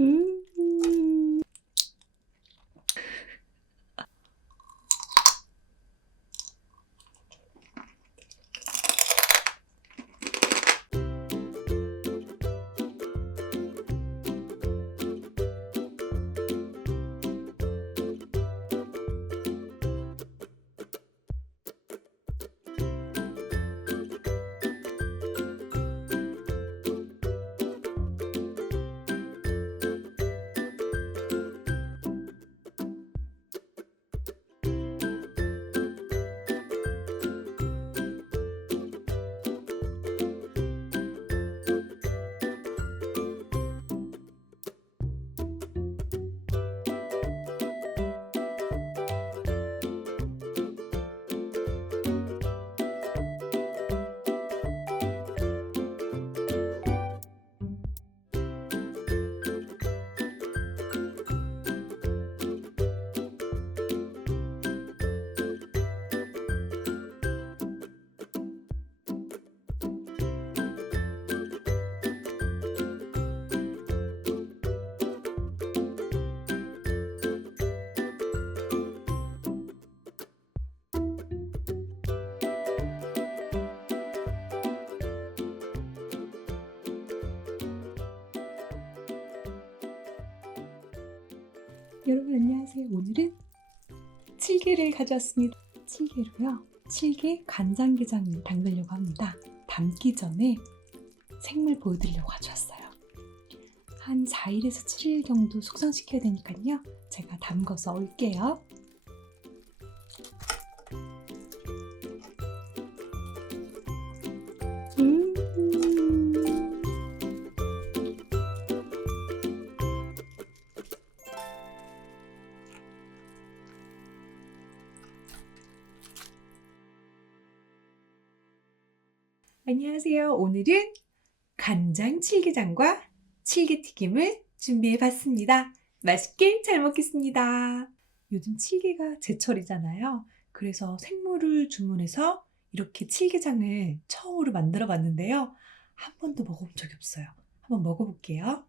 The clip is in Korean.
음. 여러분 안녕하세요. 오늘은 칠개를 가져왔습니다. 칠개로요. 칠개 간장게장을 담그려고 합니다. 담기 전에 생물 보여드리려고 가져왔어요. 한 4일에서 7일 정도 숙성시켜야 되니까요. 제가 담궈서 올게요. 안녕하세요. 오늘은 간장 칠개장과 칠개튀김을 준비해 봤습니다. 맛있게 잘 먹겠습니다. 요즘 칠개가 제철이잖아요. 그래서 생물을 주문해서 이렇게 칠개장을 처음으로 만들어 봤는데요. 한 번도 먹어본 적이 없어요. 한번 먹어볼게요.